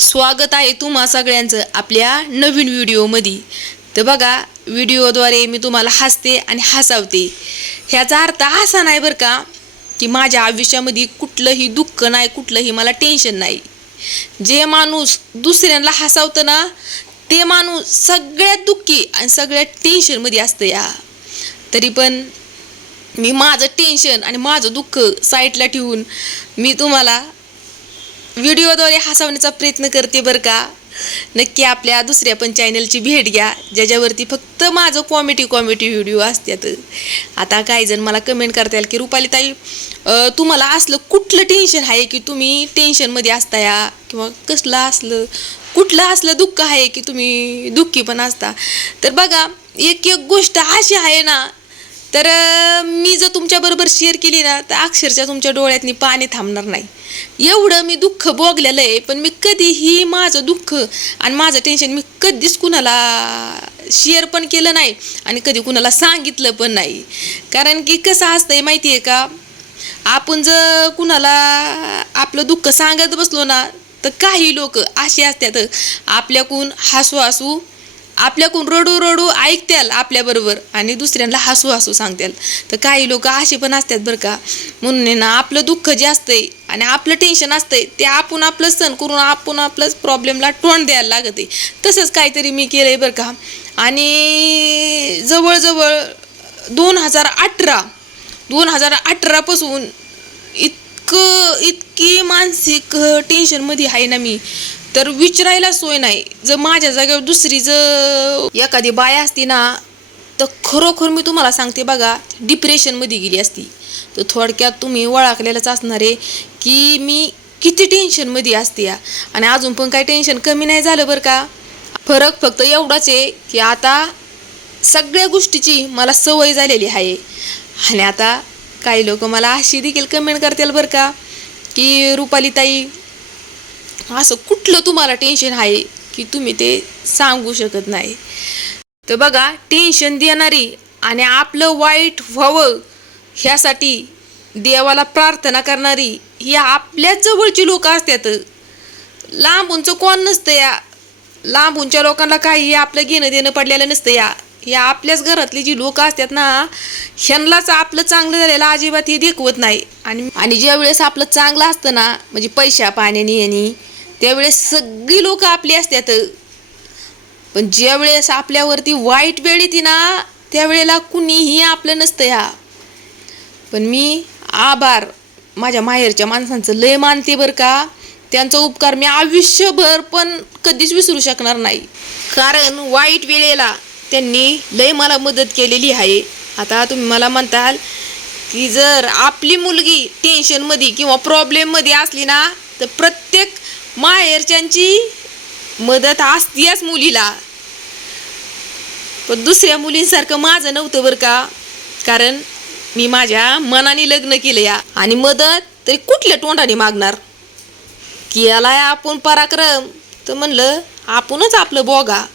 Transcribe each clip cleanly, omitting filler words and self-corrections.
स्वागत आहे तुम्हा सगळ्यांचं आपल्या नवीन व्हिडिओमध्ये। तर बघा, व्हिडिओद्वारे मी तुम्हाला हसते आणि हसावते। ह्याचा अर्थ असा नाही बरं का की माझ्या आयुष्यामध्ये कुठलंही दुःख नाही, कुठलंही मला टेन्शन नाही। जे माणूस दुसऱ्यांना हसावतं ना, ते माणूस सगळ्यात दुःखी आणि सगळ्यात टेन्शनमध्ये असतं या। तरी पण मी माझं टेन्शन आणि माझं दुःख साईडला ठेवून मी तुम्हाला व्हिडिओद्वारे हसवण्याचा प्रयत्न करते बरं का। नक्की आपल्या दुसऱ्या पण चॅनलची भेट घ्या, ज्याच्यावरती फक्त माझं कॉमेडी व्हिडिओ असतात। आता काही जण मला कमेंट करताल की रुपाली ताई, तुम्हाला असलं कुठलं टेन्शन आहे की तुम्ही टेन्शनमध्ये असता या, किंवा कुठलं असलं दुःख आहे की तुम्ही दुःखी पण असता। तर बघा, एक एक गोष्ट अशी आहे ना, तर मी जर तुमच्याबरोबर शेअर केली ना, तर अक्षरशः तुमच्या डोळ्यातनी पाणी थांबणार नाही। एवढं मी दुःख भोगलेलं आहे, पण मी कधीही माझं दुःख आणि माझं टेन्शन मी कधीच कुणाला शेअर पण केलं नाही आणि कधी कुणाला सांगितलं पण नाही। कारण की कसं असतंय माहिती आहे का, आपण जर कुणाला आपलं दुःख सांगत बसलो ना, तर काही लोक असे असतात आपल्याकडून हसू आपल्याकडून रडू ऐकत्याल आपल्याबरोबर आणि दुसऱ्यांना हसू सांगत्याल। तर काही लोक असे पण असतात बरं का। म्हणून ना, आपलं दुःख जे असतंय आणि आपलं टेन्शन असतंय ते आपण आपलं सण करून आपण आपलंच प्रॉब्लेमला तोंड द्यायला लागते। तसंच काहीतरी मी केलंय बरं का। आणि जवळजवळ 2018 पासून इतकी मानसिक टेन्शनमध्ये आहे ना मी, तर विचारायला सोय नाही। जर माझ्या जागेवर दुसरी जर एखादी बाय असती ना, तर खरोखर मी तुम्हाला सांगते बघा, डिप्रेशनमध्ये गेली असती। तर थोडक्यात तुम्ही ओळखलेलंच असणार आहे की मी किती टेन्शनमध्ये असते या। आणि अजून पण काही टेन्शन कमी नाही झालं बरं का। फरक फक्त एवढाच आहे की आता सगळ्या गोष्टीची मला सवय झालेली आहे। आणि आता काही लोक मला अशी देखील कमेंट करतील बरं का की रुपाली ताई, असं कुठलं तुम्हाला टेन्शन आहे की तुम्ही ते सांगू शकत नाही। तर बघा, टेन्शन देणारी आणि आपलं वाईट व्हावं ह्यासाठी देवाला प्रार्थना करणारी ही आपल्याच जवळची लोक असतात। लांबूनचं कोण नसतं या, लांबूनच्या लोकांना काही आपलं घेणं देणं पडलेलं नसतं या। या आपल्याच घरातली जी लोक असतात ना, ह्यांनाच आपलं चांगलं झालेलं अजिबात हे देखवत नाही। आणि ज्या वेळेस आपलं चांगलं असतं ना, म्हणजे पैशा पाण्याने यांनी, त्यावेळेस सगळी लोक आपली असतात। पण ज्या वेळेस आपल्यावरती वाईट वेळ येते ना, त्यावेळेला कुणीही आपलं नसतं या। पण मी आभार माझ्या माहेरच्या माणसांचं लय मानते बरं का। त्यांचा उपकार मी आयुष्यभर पण कधीच विसरू शकणार नाही, कारण वाईट वेळेला त्यांनी लय मला मदत केलेली आहे। आता तुम्ही मला म्हणताल की जर आपली मुलगी टेन्शनमध्ये किंवा प्रॉब्लेममध्ये असली ना, तर प्रत्येक माहेरच्यांची मदत असतेच मुलीला। पण दुसऱ्या मुलींसारखं माझं नव्हतं बरं का, कारण मी माझ्या मनाने लग्न केलं या। आणि मदत तरी कुठल्या तोंडाने मागणार, केलाय आपण पराक्रम, तर म्हणलं आपणच आपलं बोगा।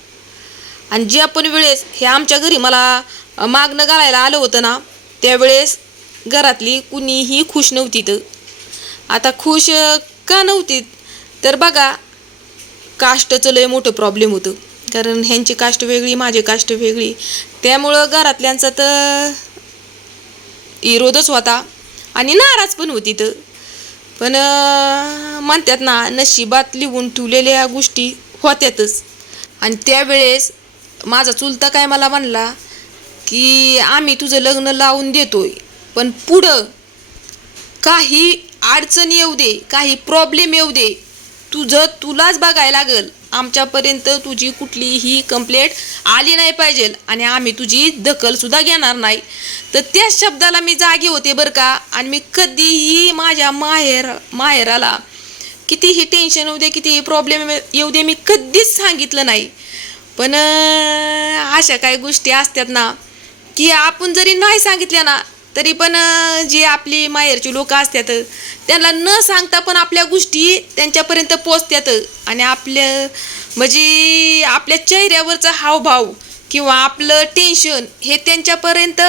आणि जे आपण वेळेस हे आमच्या घरी मला मागणं घालायला आलं होतं ना, त्यावेळेस घरातली कुणीही खुश नव्हती। तर आता खुश का नव्हती, तर बघा, कास्टचं लय मोठं प्रॉब्लेम होतं। कारण ह्यांची कास्ट वेगळी, माझी कास्ट वेगळी, त्यामुळं घरातल्यांचा तर विरोधच होता आणि नाराज पण होती। तर पण म्हणतात ना, नशिबात लिहून ठेवलेल्या गोष्टी होत्यातच। आणि त्यावेळेस माझा चुलता काय मला म्हणला की आम्ही तुझं लग्न लावून देतोय, पण पुढं काही अडचण येऊ दे, काही प्रॉब्लेम येऊ दे, तुलाच बघायला लागल। आमच्यापर्यंत तुझी कुठलीही कंप्लेंट आली नाही पाहिजे आणि आम्ही तुझी दखल सुद्धा घेणार नाही। तर त्या शब्दाला मी जागे होते बरं का। आणि मी कधीही माझ्या माहेराला कितीही टेन्शन येऊ दे, कितीही प्रॉब्लेम येऊ दे, मी कधीच सांगितलं नाही। पण अशा काही गोष्टी असतात ना की आपण जरी नाही सांगितल्या ना, तरी पण जे आपली माहेरची लोक असतात त्यांना न सांगता पण आपल्या गोष्टी त्यांच्यापर्यंत पोचतात। आणि आपल्या म्हणजे आपल्या चेहऱ्यावरचा हावभाव किंवा आपलं टेन्शन हे त्यांच्यापर्यंत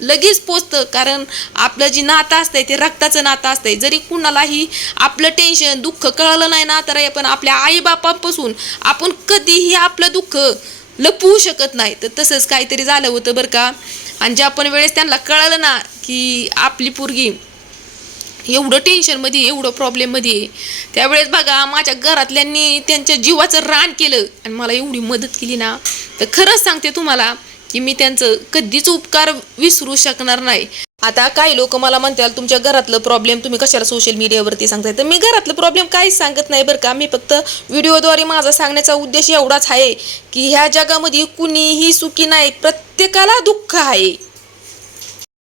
लगेच पोचतं. कारण आपलं जी नातं असतंय ते रक्ताचं नातं असतंय. जरी कुणालाही आपलं टेन्शन दुःख कळलं नाही ना, तर आपण आपल्या आईबापापासून आपण कधीही आपलं दुःख लपवू शकत नाही. तर तसंच काहीतरी झालं होतं बरं का. आणि ज्या पण वेळेस त्यांना कळलं ना की आपली पोरगी एवढं टेन्शनमध्ये एवढं प्रॉब्लेममध्ये आहे, त्यावेळेस बघा माझ्या घरातल्यांनी त्यांच्या जीवाचं रान केलं आणि मला एवढी मदत केली ना. तर खरंच सांगते तुम्हाला की मी त्यांचं कधीच उपकार विसरू शकणार नाही. आता काही लोक मला म्हणतात तुमच्या घरातलं प्रॉब्लेम तुम्ही कशाला सोशल मीडियावरती सांगताय. तर मी घरातलं प्रॉब्लेम काहीच सांगत नाही बरं का. मी फक्त व्हिडिओद्वारे माझा सांगण्याचा उद्देश एवढाच आहे की ह्या जगामध्ये कुणीही सुखी नाही, प्रत्येकाला दुःख आहे.